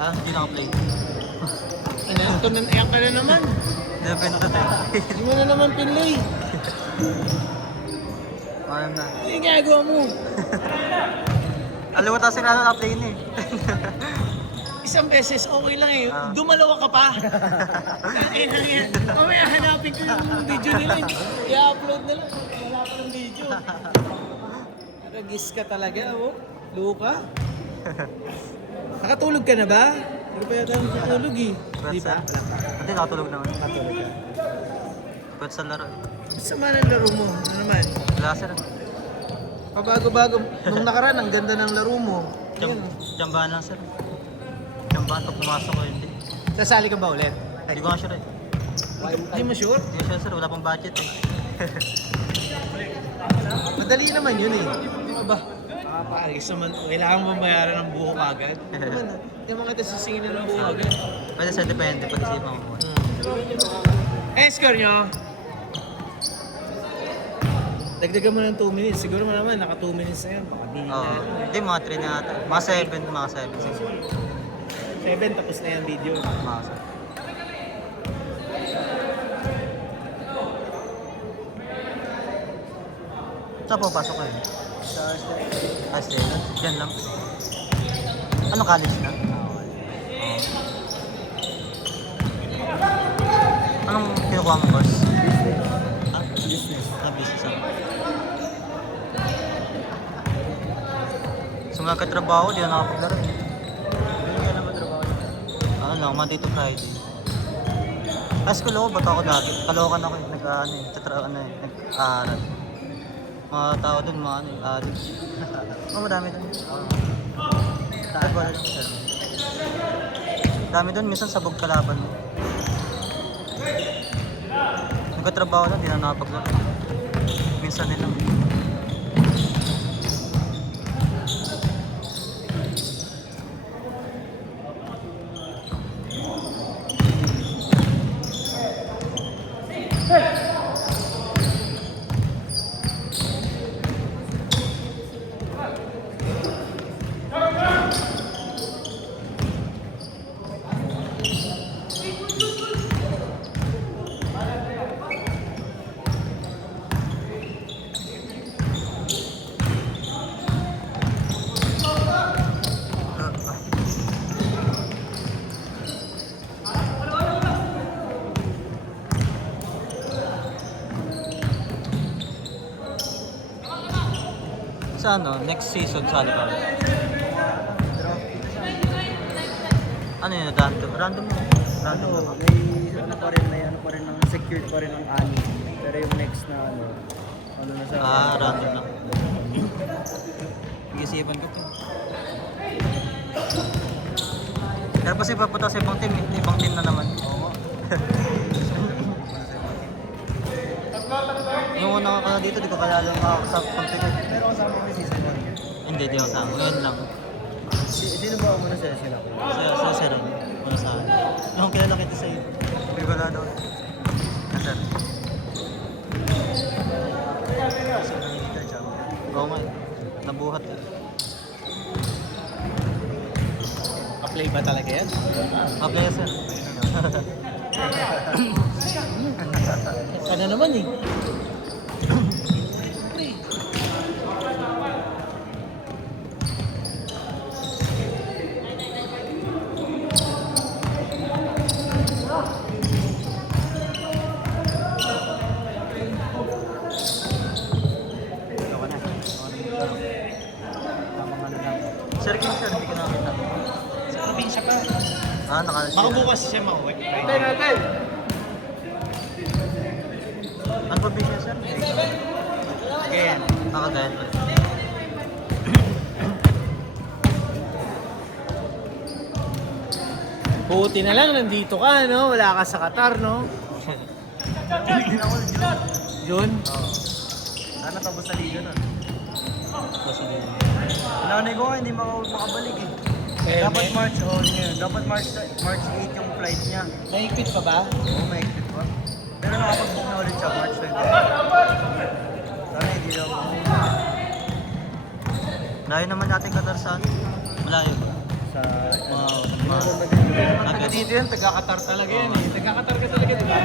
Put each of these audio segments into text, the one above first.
Ah, hindi naka-play. Ano, yan ka na naman. Nabenta tayo. Hindi mo na naman pinlay. Alam na. Ano yung ginagawa mo? Alam mo tayo sila naka-play na eh. Isang beses, okay lang eh. Dumalawa ka pa. Tangin lang yan. Mamaya hanapin ko yung video nila. I-upload na lang. Wala pa ng video. Nagis ka talaga, oh. Luka. Nakatulog ka na ba? Hindi pa yata nakatulog eh. Di ba? Hindi, nakatulog naman. Nakatulog ka. Pwede sa laro. Sama ng laro mo. Ano naman? Wala sila. Pabago-bago. Nung nakaraan, ang ganda ng laro mo. Ayun. Jambahan lang sir. Jambahan to, pumasok ko hindi. Sasali ka ba ulit? Hindi ko nga sure eh. Hindi mo sure? Hindi sure sir, wala pang budget eh. Madali naman yun eh. Aba, paris naman. Kailangan mo bayaran ng buho kagad. Hindi mo kita sisingin ng buho kagad. Pwede sa depende, pag-isipan ko. Score nyo? Dagdagan mo ng 2 minutes. Siguro mo naman, naka 2 minutes na yan. Baka di na. Oo. Hindi, mga 3 na ata. Mga 7, mga 7, tapos na yung video. 7. Mga 7. Saan papasok ko eh? Sa Astela? Yan lang. Ano, college na? Anong kinukuha mo course? Ah, business. Ah, business ako. So nga katrabaho, di na nakapaglaro eh. Hindi ka naman trabaho yun. Ano lang, Monday to Friday. High school ako, ba't ako dati? Kalokan ako eh, nag-aaral. Mga tao dun, mga ano eh, addict. Madami dun. Taas ba lang sir? Dami dun, minsan sabog kalaban mo. Nagkatrabaho lang, di na nakapaglaro. Minsan nila. Sa ano, next season sa ano ba? Ano yun, random? Random mo? Random Ano, ba? may ano pa rin ng secured pa rin ng ani. Pero yung next na ano na sa Ah, random lang. Pag-isipan ko to. Pero kasi papunta sa ibang team na naman. Oo. Yung una ka na dito, di ko kaya lang sa pag-team. Pero kasama ko yung season 1. Hindi, di ako sa akin. Ngayon lang. Sino ba muna sila sila? Sa sir, wala sa akin. Yung kilala kita sa iyo. Hindi ko na daw. Sir. Oo nga. Nabuhat eh. Pa-play ba talaga yan? Apply sir. Ka na naman eh. Sir King sir, hindi ko nakakita. Sa probinsya pa. Ah, nakalas Baka bukas siya mauwi. Ano pa ba siya sir? Again. Nakagayan pa. Buti na lang, nandito ka, no? Wala ka sa Qatar, no? June? Sana tapos sa liga nun. Kasi din. Nanay ko nga, hindi makabalik eh. Dapat March, dapat March 8 yung flight niya. Mahigpit pa ba? Oo, may exit pa. Pero nakapag-book na ulit siya, March 20. Sana hindi daw. Layo naman natin Qatar sa ano? Malayo. Sa Mga dito yan, taga-Qatar talaga yan eh. Taga-Qatar ka talaga, di ba?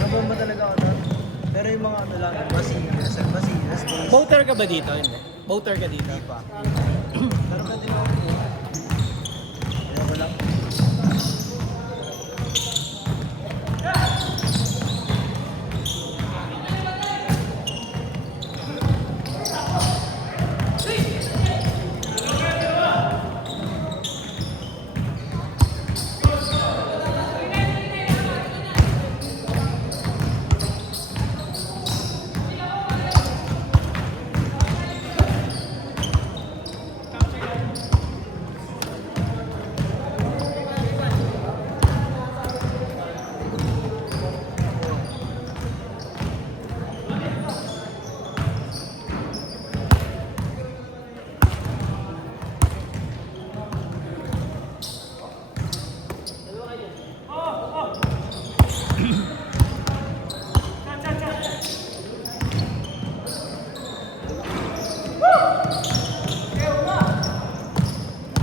Yung ba talaga ako doon? Pero yung mga ano lang, Basilas, Basilas, Voter ka ba dito? Hindi. Voter ka dito? pa. Pero pwede mo ako yun. Kaya ko lang.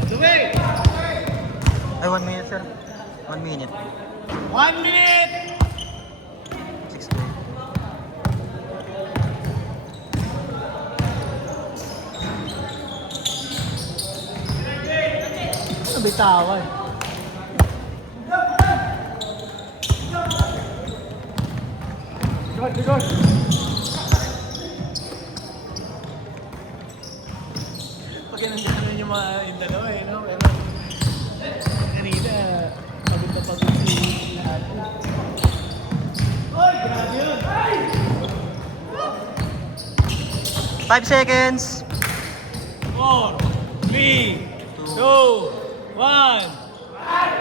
Lumay! Ay, 1 minute, sir. 1 minute. 1 minute! 6 to 8. Ano bitawan? Pag nandiyan yung mga yung dalawa eh, no? Pero kanina, pagod na pagod si lahat. Oy, grabe yun! 5 seconds. 4, 3, 2, 1.